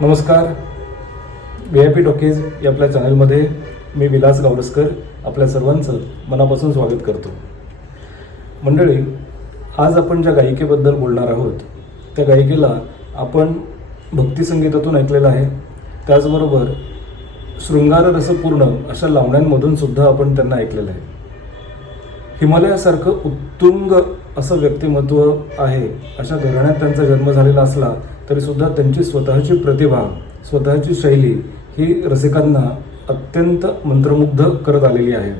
नमस्कार. V I P talkies या आपल्या चॅनलमध्ये मी विलास गावरस्कर आपल्या सर्वांचं मनापासून स्वागत करतो. मंडळी आज आपण ज्या गायिकेबद्दल बोलणार आहोत त्या गायिकेला आपण भक्तिसंगीतातून ऐकलेलं आहे. त्याचबरोबर शृंगार रसपूर्ण अशा लावण्यांमधून सुद्धा आपण त्यांना ऐकलेलं आहे. हिमालयासारखं उत्तुंग असं व्यक्तिमत्व आहे अशा घराण्यात त्यांचा जन्म झालेला असला तरीसुद्धा त्यांची स्वतःची प्रतिभा स्वतःची शैली ही रसिकांना अत्यंत मंत्रमुग्ध करत आलेली आहे.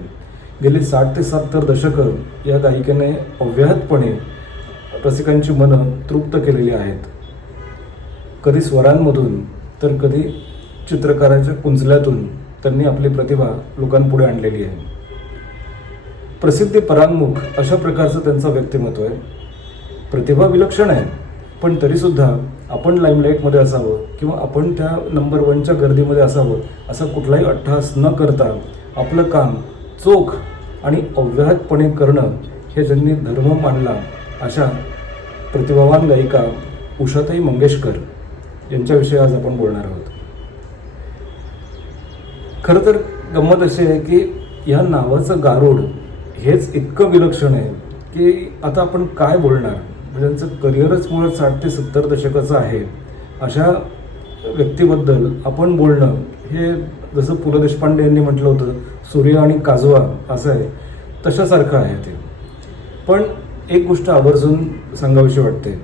गेली साठ ते सत्तर दशकं या गायिकेने अव्याहतपणे रसिकांची मनं तृप्त केलेली आहेत. कधी स्वरांमधून तर कधी चित्रकाराच्या कुंचल्यातून त्यांनी आपली प्रतिभा लोकांपुढे आणलेली आहे. प्रसिद्धी परांमुख अशा प्रकारचं त्यांचं व्यक्तिमत्व आहे. प्रतिभा विलक्षण आहे पण तरीसुद्धा आपण लाईमलाईटमध्ये असावं किंवा आपण त्या नंबर वनच्या गर्दीमध्ये असावं असा कुठलाही अट्टहास न करता आपलं काम चोख आणि अव्याहतपणे करणं हे ज्यांनी धर्म मानला अशा प्रतिभावान गायिका उषाताई मंगेशकर यांच्याविषयी आज आपण बोलणार आहोत. खरं तर गंमत अशी आहे की या नावाचं गारुड हेच इतकं विलक्षण आहे की आता आपण काय बोलणार? म्हणजे त्यांचं करिअरच मुळात साठ ते सत्तर दशकाचं आहे. अशा व्यक्तीबद्दल आपण बोलणं हे जसं पु ल देशपांडे यांनी म्हटलं होतं सूर्य आणि काजवा असं आहे तशासारखं आहे ते. पण एक गोष्ट आवर्जून सांगावीशी वाटते.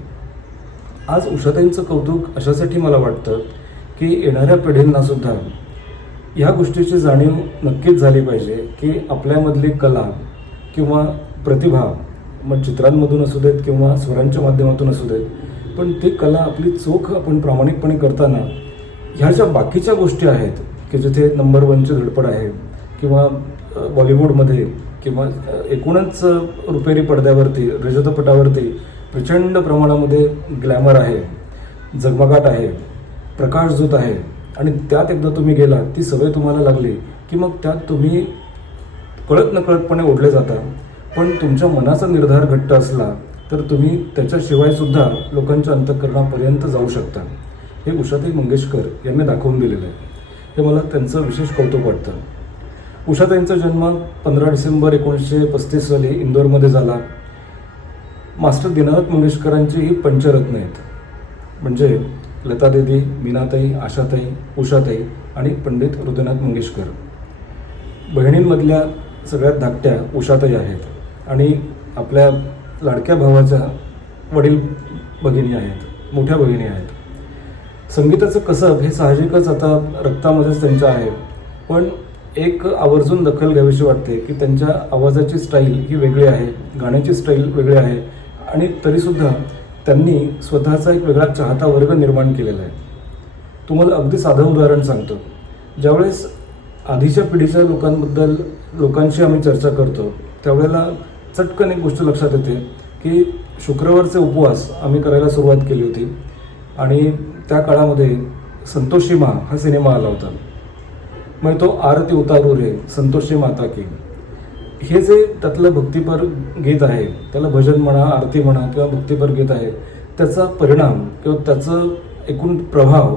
आज उषाताईंचं कौतुक अशासाठी मला वाटतं की येणाऱ्या पिढींना सुद्धा ह्या गोष्टीची जाणीव नक्कीच झाली पाहिजे की आपल्यामधली कला किंवा प्रतिभा मग चित्रांमधून असू देत किंवा स्वरांच्या माध्यमातून असू देत पण ती कला आपली चोख आपण प्रामाणिकपणे करताना ह्या ज्या बाकीच्या गोष्टी आहेत की जिथे नंबर वनची धडपड आहे किंवा बॉलिवूडमध्ये किंवा एकूणच रुपेरी पडद्यावरती रजतपटावरती प्रचंड प्रमाणामध्ये ग्लॅमर आहे झगमगाट आहे प्रकाशझोत आहे आणि त्यात एकदा तुम्ही गेला ती सवय तुम्हाला लागली की मग त्यात तुम्ही कळत नकळतपणे ओढले जाता. पण तुमच्या मनाचा निर्धार घट्ट असला तर तुम्ही त्याच्याशिवाय सुद्धा लोकांच्या अंतःकरणापर्यंत जाऊ शकता. हे उषाताई मंगेशकर यांनी दाखवून दिलेलं आहे. हे मला त्यांचं विशेष कौतुक वाटतं. उषाताईंचा जन्म पंधरा डिसेंबर एकोणीसशे पस्तीस साली इंदोरमध्ये झाला. मास्टर दीनानाथ मंगेशकरांची ही पंचरत्न आहेत. म्हणजे लतादेवी मीनाताई आशाताई उषाताई आणि पंडित हृदयनाथ मंगेशकर. बहिणींमधल्या सगळ्यात धाकट्या उषाताई आहेत. आणि आपल्या लाडक्या भावाच्या वडील भगिनी आहेत मोठ्या भगिनी आहेत. संगीताचं कसब हे साहजिकच आता रक्तामध्येच त्यांच्या आहे. पण एक आवर्जून दखल घ्यावीशी वाटते की त्यांच्या आवाजाची स्टाईल ही वेगळी आहे गाण्याची स्टाईल वेगळी आहे आणि तरीसुद्धा त्यांनी स्वतःचा एक वेगळा चाहता वर्ग निर्माण केलेला आहे. तुम्हाला अगदी साधं उदाहरण सांगतो. ज्यावेळेस आधीच्या पिढीच्या लोकांबद्दल लोकांशी आम्ही चर्चा करतो त्यावेळेला चटकन एक गोष्ट लक्षात येते की शुक्रवारचे उपवास आम्ही करायला सुरुवात केली होती. आणि त्या काळामध्ये संतोषी मा हा सिनेमा आला होता. मग तो आरती उतारू रे संतोषी माता की. हे जे त्यातलं भक्तिपर गीत आहे त्याला भजन म्हणा आरती म्हणा किंवा भक्तिपर गीत आहे त्याचा परिणाम किंवा त्याचं एकूण प्रभाव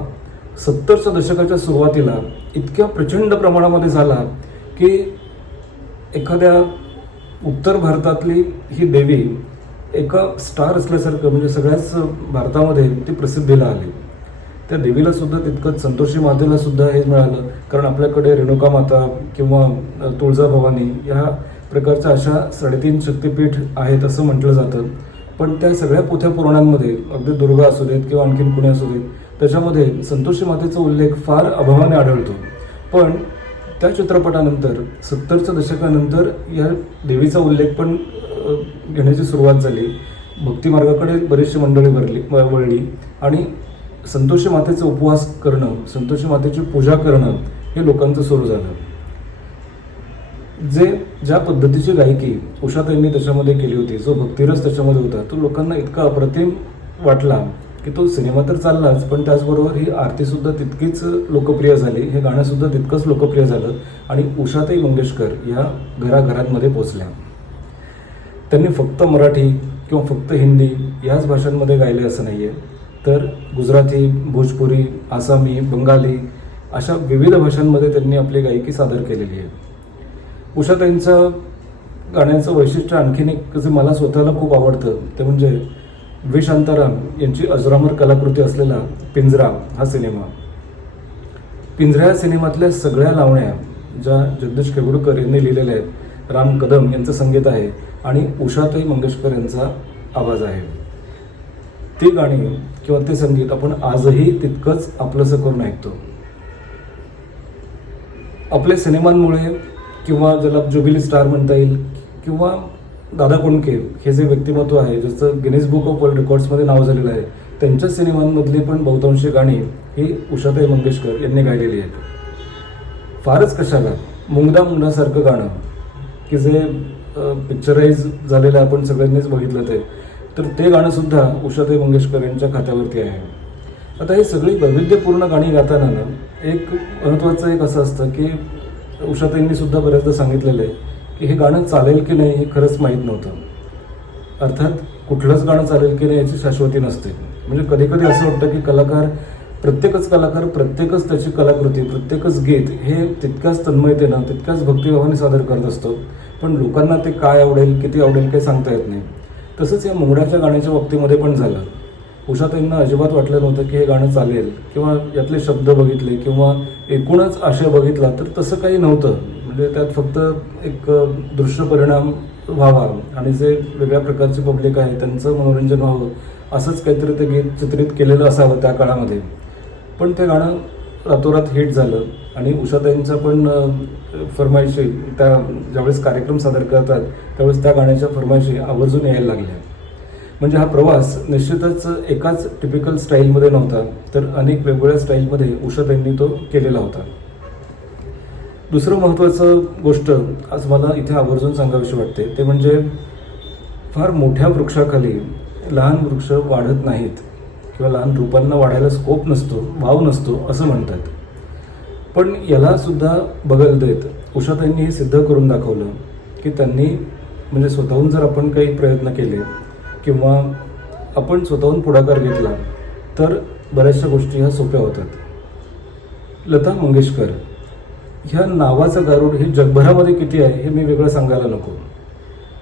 सत्तरच्या दशकाच्या सुरुवातीला इतक्या प्रचंड प्रमाणामध्ये झाला की एखाद्या उत्तर भारतातली ही देवी एका स्टार असल्यासारखं म्हणजे सगळ्याच भारतामध्ये ती प्रसिद्धीला आली. त्या देवीला सुद्धा तितकंच संतोषी मातेला सुद्धा हे मिळालं. कारण आपल्याकडे रेणुका माता किंवा तुळजाभवानी ह्या प्रकारच्या अशा साडेतीन शक्तिपीठ आहेत असं म्हटलं जातं. पण त्या सगळ्या पोथ्या पुराणांमध्ये अगदी दुर्गा असू देत किंवा आणखीन कुणी असू देत त्याच्यामध्ये संतोषी मातेचा उल्लेख फार अभावाने आढळतो. पण त्या चित्रपटानंतर सत्तरच्या दशकानंतर या देवीचा उल्लेख पण घेण्याची सुरुवात झाली. भक्तिमार्गाकडे बरीचशी मंडळी भरली वळली. आणि संतोषी मातेचा उपवास करणं संतोषी मातेची पूजा करणं हे लोकांचं सुरू झालं. जे ज्या पद्धतीची गायकी उषाताईंनी त्याच्यामध्ये केली होती जो भक्तिरस त्याच्यामध्ये होता तो लोकांना इतका अप्रतिम वाटला. की तो सिनेमा तर चाललाच पण त्याचबरोबर ही आरतीसुद्धा तितकीच लोकप्रिय झाली. हे गाणंसुद्धा तितकंच लोकप्रिय झालं. आणि उषाताई मंगेशकर या घराघरांमध्ये पोचल्या. त्यांनी फक्त मराठी किंवा फक्त हिंदी याच भाषांमध्ये गायले असं नाही आहे तर गुजराती भोजपुरी आसामी बंगाली अशा विविध भाषांमध्ये त्यांनी आपली गायकी सादर केलेली आहे. उषाताईंचं गाण्याचं वैशिष्ट्य आणखीन एक जे मला स्वतःला खूप आवडतं ते म्हणजे शांताराम यांची अजरामर कलाकृती असलेला पिंजरा हा सिनेमा. पिंजरा या सिनेमातल्या सगळ्या लावण्या ज्या जगदीश केवडकर यांनी लिहिलेल्या आहेत राम कदम यांचं संगीत आहे आणि उषाताई मंगेशकर यांचा आवाज आहे. ती गाणी किंवा ते संगीत आपण आजही तितकंच आपलंसं करून ऐकतो. आपल्या सिनेमांमुळे किंवा ज्याला जुबिली स्टार म्हणता येईल किंवा दादा कोंडके हे जे व्यक्तिमत्व आहे ज्याचं गिनीज बुक ऑफ वर्ल्ड रेकॉर्ड्समध्ये नाव झालेलं आहे त्यांच्या सिनेमांमधली पण बहुतांशी गाणी ही उषाताई मंगेशकर यांनी गायलेली आहेत. फारच कशाला मुंगदा मुंगदासारखं गाणं की जे पिक्चराईज झालेलं आपण सगळ्यांनीच बघितलं ते तर ते गाणं सुद्धा उषाताई मंगेशकर यांच्या खात्यावरती आहे. आता हे सगळी वैविध्यपूर्ण गाणी गाताना ना एक महत्त्वाचं एक असं असतं की उषाताईंनी सुद्धा बऱ्याचदा सांगितलेलं आहे हे गाणं चालेल की नाही हे खरंच माहीत नव्हतं. अर्थात कुठलंच गाणं चालेल की नाही याची शाश्वती नसते. म्हणजे कधी कधी असं वाटतं की कलाकार प्रत्येकच कलाकार प्रत्येकच त्याची कलाकृती प्रत्येकच गीत हे तितक्याच तन्मयतेनं तितक्याच भक्तिभावाने सादर करत असतो. पण लोकांना ते काय आवडेल किती आवडेल काही सांगता येत नाही. तसंच या मुंगड्याच्या गाण्याच्या बाबतीमध्ये पण झालं. उषाताईंना अजिबात वाटलं नव्हतं की हे गाणं चालेल. किंवा यातले शब्द बघितले किंवा एकूणच आशय बघितला तर तसं काही नव्हतं. म्हणजे त्यात फक्त एक दृश्य परिणाम व्हावा आणि जे वेगळ्या प्रकारचे पब्लिक आहे त्यांचं मनोरंजन व्हावं असंच काहीतरी ते गीत चित्रित केलेलं असावं त्या काळामध्ये. पण ते गाणं रातोरात हिट झालं आणि उषाताईंच्या पण फरमाईशी त्या ज्यावेळेस कार्यक्रम सादर करतात त्यावेळेस त्या गाण्याच्या फरमाईशी आवर्जून यायला लागल्या. म्हणजे हा प्रवास निश्चितच एकाच टिपिकल स्टाईलमध्ये नव्हता तर अनेक वेगवेगळ्या स्टाईलमध्ये उषाताईंनी तो केलेला होता. दुसरं महत्त्वाचं गोष्ट आज मला इथे आवर्जून सांगावीशी वाटते ते म्हणजे फार मोठ्या वृक्षाखाली लहान वृक्ष वाढत नाहीत किंवा लहान रोपांना वाढायला स्कोप नसतो भाव नसतो असं म्हणतात. पण यालासुद्धा बगल देत उषाताईंनी हे सिद्ध करून दाखवलं की त्यांनी म्हणजे स्वतःहून जर आपण काही प्रयत्न केले किंवा आपण स्वतःहून पुढाकार घेतला तर बऱ्याचशा गोष्टी ह्या सोप्या होतात. लता मंगेशकर ह्या नावाचं गारुड हे जगभरामध्ये किती आहे हे मी वेगळं सांगायला नको.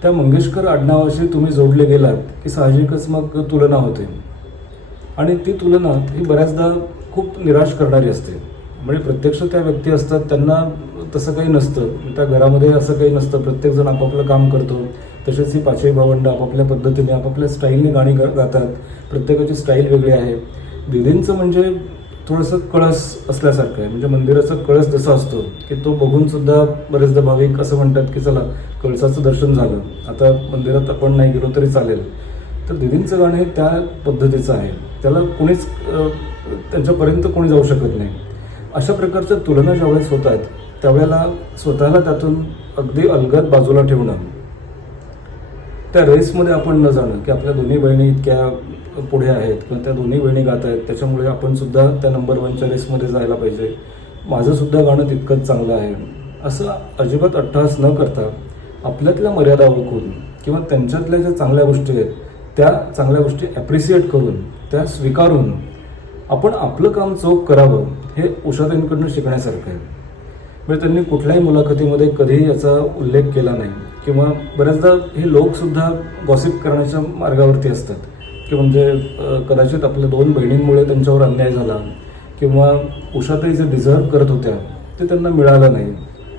त्या मंगेशकर आडनावाशी तुम्ही जोडले गेलात की साहजिकच मग तुलना होते. आणि ती तुलना ही बऱ्याचदा खूप निराश करणारी असते. म्हणजे प्रत्यक्ष त्या व्यक्ती असतात त्यांना तसं काही नसतं. त्या घरामध्ये असं काही नसतं. प्रत्येकजण आपापलं काम करतो. तसेच ही पाचही भावंड आपापल्या पद्धतीने आपापल्या स्टाईलने गाणी गातात. प्रत्येकाची स्टाईल वेगळी आहे. दिदींचं म्हणजे थोडंसं कळस असल्यासारखं आहे. म्हणजे मंदिराचा कळस जसा असतो की तो बघून सुद्धा बरेचदा भाविक असं म्हणतात की चला कळसाचं दर्शन झालं. आता मंदिरात आपण नाही गेलो तरी चालेल. तर दिदींचं गाणं हे त्या पद्धतीचं आहे. त्याला कोणीच त्यांच्यापर्यंत कोणी जाऊ शकत नाही. अशा प्रकारच्या तुलना ज्यावेळेस होतात त्यावेळेला स्वतःला त्यातून अगदी अलगद बाजूला ठेवणं. त्या रेसमध्ये आपण न जाणं की आपल्या दोन्ही बहिणी इतक्या पुढे आहेत किंवा त्या दोन्ही बहिणी गात आहेत त्याच्यामुळे आपण सुद्धा त्या नंबर वनच्या रेसमध्ये जायला पाहिजे. माझं सुद्धा गाणं तितकंच चांगलं आहे. असं अजिबात अट्टहास न करता आपल्यातल्या मर्यादा ओळखून किंवा त्यांच्यातल्या ज्या चांगल्या गोष्टी आहेत त्या चांगल्या गोष्टी ॲप्रिसिएट करून त्या स्वीकारून आपण आपलं काम चोख करावं हे उषाताईंकडनं शिकण्यासारखं आहे. म्हणजे त्यांनी कुठल्याही मुलाखतीमध्ये कधीही याचा उल्लेख केला नाही किंवा बऱ्याचदा हे लोकसुद्धा गॉसिप करण्याच्या मार्गावरती असतात. की म्हणजे कदाचित आपल्या दोन बहिणींमुळे त्यांच्यावर अन्याय झाला किंवा उषाताई जे डिझर्व करत होत्या ते त्यांना मिळालं नाही.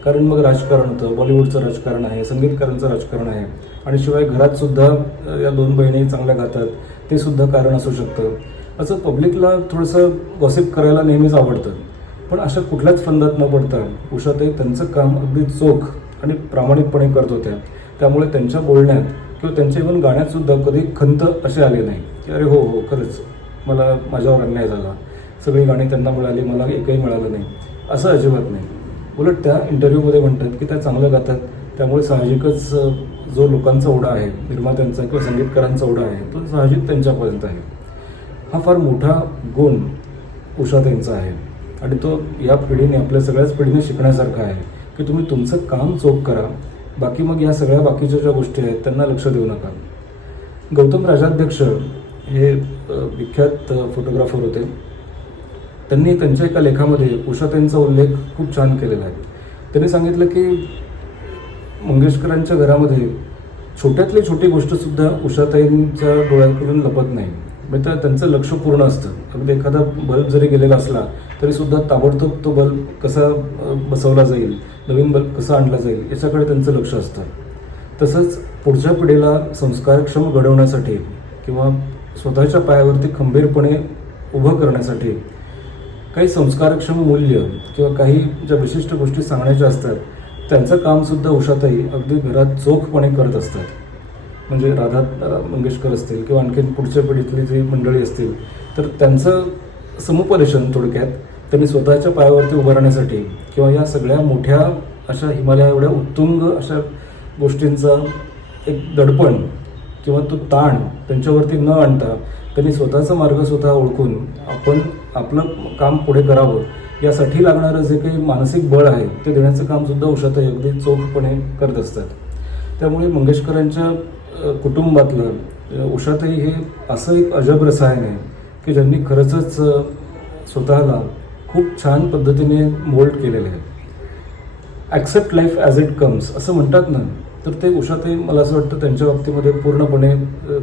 कारण मग राजकारण होतं बॉलिवूडचं राजकारण आहे संगीतकारांचं राजकारण आहे. आणि शिवाय घरातसुद्धा या दोन बहिणी चांगल्या गातात ते सुद्धा कारण असू शकतं. असं पब्लिकला थोडंसं गॉसिप करायला नेहमीच आवडतं. पण अशा कुठल्याच फंदात न पडता उषाताई त्यांचं काम अगदी चोख आणि प्रामाणिकपणे करत होत्या. त्यामुळे त्यांच्या बोलण्यात किंवा त्यांच्या इव्हन गाण्यातसुद्धा कधी खंत असे आले नाही की अरे हो हो खरंच. मला माझ्यावर अन्याय झाला. सगळी गाणी त्यांना मिळाली मला एकही मिळालं नाही. असं अजिबात नाही. उलट त्या इंटरव्ह्यूमध्ये म्हणतात की त्या चांगलं गातात त्यामुळे साहजिकच जो लोकांचा ओढा आहे निर्मात्यांचा किंवा संगीतकारांचा ओढा आहे तो साहजिक त्यांच्यापर्यंत आहे. हा फार मोठा गुण उषाताईंचा आहे. आणि तो या पिढीने आपल्या सगळ्याच पिढीने शिकण्यासारखा आहे की तुम्ही तुमचं काम चोख करा बाकी मग या सगळ्या बाकीच्या ज्या गोष्टी आहेत त्यांना लक्ष देऊ नका. गौतम राजाध्यक्ष हे विख्यात फोटोग्राफर होते. त्यांनी त्यांच्या एका लेखामध्ये उषाताईंचा उल्लेख खूप छान केलेला आहे. त्यांनी सांगितलं की मंगेशकरांच्या घरामध्ये छोट्यातली छोटी गोष्टसुद्धा उषाताईंच्या डोळ्याकडून लपत नाही. म्हणजे त्या- त्यांचं लक्ष पूर्ण असतं. अगदी एखादा बल्ब जरी गेलेला असला तरीसुद्धा ताबडतोब तो बल्ब कसा बसवला जाईल. नवीन बल्ब कसा आणला जाईल याच्याकडे त्यांचं लक्ष असतं. तसंच पुढच्या पिढीला संस्कारक्षम घडवण्यासाठी किंवा स्वतःच्या पायावरती खंबीरपणे उभं करण्यासाठी काही संस्कारक्षम मूल्य किंवा काही ज्या विशिष्ट गोष्टी सांगण्याच्या असतात त्यांचं कामसुद्धा उषाताई अगदी घरात चोखपणे करत असतात. म्हणजे राधा मंगेशकर असतील किंवा आणखीन पुढच्या पिढीतली जी मंडळी असतील तर त्यांचं समुपदेशन थोडक्यात त्यांनी स्वतःच्या पायावरती उभं राहण्यासाठी किंवा या सगळ्या मोठ्या अशा हिमालया एवढ्या उत्तुंग अशा गोष्टींचा एक दडपण किंवा तो ताण त्यांच्यावरती न आणता त्यांनी स्वतःचा मार्ग स्वतः ओळखून आपण आपलं काम पुढे करावं. यासाठी लागणारं जे काही मानसिक बळ आहे ते देण्याचं कामसुद्धा उषाताई अगदी चोखपणे करत असतात. त्यामुळे मंगेशकरांच्या कुटुंबातलं उषाताई हे असं एक अजब रसायन आहे की ज्यांनी खरंच स्वतःला खूप छान पद्धतीने मोल्ड केलेले आहेत. Accept life as it comes असं म्हणतात ना तर ते उषाते मला असं वाटतं त्यांच्या बाबतीमध्ये पूर्णपणे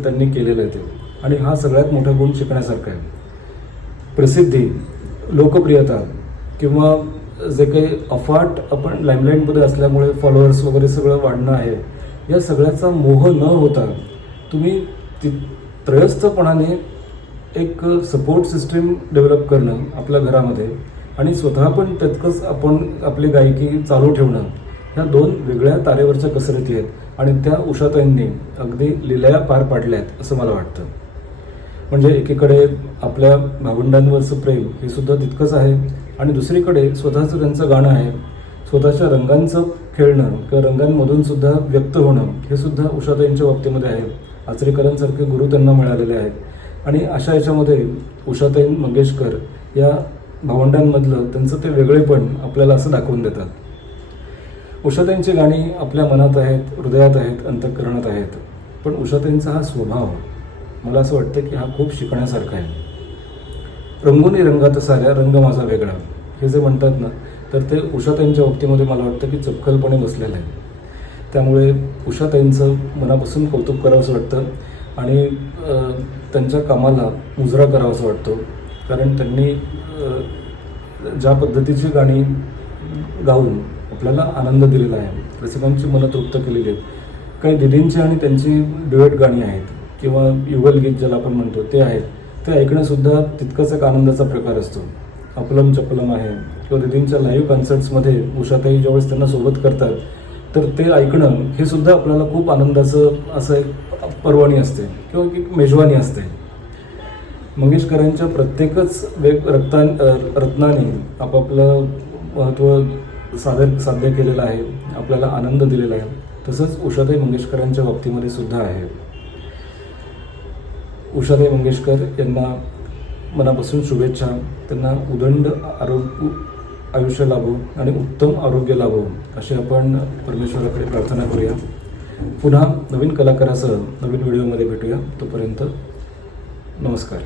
त्यांनी केलेलं आहे ते. आणि हा सगळ्यात मोठा गुण शिकण्यासारखा आहे. प्रसिद्धी लोकप्रियता किंवा जे काही अफाट आपण लाईमलाईटमध्ये असल्यामुळे फॉलोअर्स वगैरे सगळं वाढणं आहे या सगळ्याचा मोह न होता तुम्ही ति त्रयस्थपणाने एक सपोर्ट सिस्टीम डेव्हलप करणं आपल्या घरामध्ये आणि स्वतः पण तितकंच आपण आपली गायकी चालू ठेवणं ह्या दोन वेगळ्या तारेवरच्या कसरती आहेत आणि त्या उषाताईंनी अगदी लिलया पार पाडल्या आहेत असं मला वाटतं. म्हणजे एकीकडे आपल्या भावंडांवरचं प्रेम हे सुद्धा तितकंच आहे आणि दुसरीकडे स्वतःचं त्यांचं गाणं आहे स्वतःच्या रंगांचं खेळणं किंवा रंगांमधून सुद्धा व्यक्त होणं हे सुद्धा उषाताईंच्या बाबतीमध्ये आहे. आचरेकरांसारखे गुरु त्यांना मिळालेले आहेत. आणि अशा याच्यामध्ये उषाताई मंगेशकर या भावंडांमधलं त्यांचं ते वेगळेपण आपल्याला असं दाखवून देतात. उषाताईंची गाणी आपल्या मनात आहेत हृदयात आहेत अंतःकरणात आहेत. पण उषाताईंचा हा स्वभाव मला असं वाटतं की हा खूप शिकण्यासारखा आहे. रंगोनी रंगात साऱ्या रंग माझा वेगळा. हे जे म्हणतात ना तर ते उषाताईंच्या बाबतीमध्ये मला वाटतं की चपखलपणे बसलेलं आहे. त्यामुळे उषाताईंचं मनापासून कौतुक करावंसं वाटतं. आणि त्यांच्या कामाला मुजरा करावासा वाटतो. कारण त्यांनी ज्या पद्धतीची गाणी गाऊन आपल्याला आनंद दिलेला आहे. रसिकांची मनं तृप्त केलेली आहेत. काही दिदींची आणि त्यांची ड्युएट गाणी आहेत किंवा युगलगीत ज्याला आपण म्हणतो ते आहेत. ते ऐकणंसुद्धा तितकंच एक आनंदाचा प्रकार असतो. अपलम चपलम आहे. किंवा दिदींच्या लाईव्ह कॉन्सर्ट्समध्ये उषाताई ज्यावेळेस त्यांना सोबत करतात तर ते ऐकणं हे सुद्धा आपल्याला खूप आनंदाचं असं एक पर्वणी असते किंवा एक मेजवानी असते. मंगेशकरांच्या प्रत्येकच वेग रक्ता रत्नाने आपापलं महत्त्व सादर साध्य केलेलं आहे आपल्याला आनंद दिलेला आहे. तसंच उषाताई मंगेशकरांच्या बाबतीमध्ये सुद्धा आहे. उषाताई मंगेशकर यांना मनापासून शुभेच्छा. त्यांना उदंड आरोग्य आयुष्य लाभो आणि उत्तम आरोग्य लाभो अशी आपण परमेश्वराकडे प्रार्थना करूया. पुन्हा नवीन कलाकारासह नवीन व्हिडिओमध्ये भेटूया तोपर्यंत नमस्कार.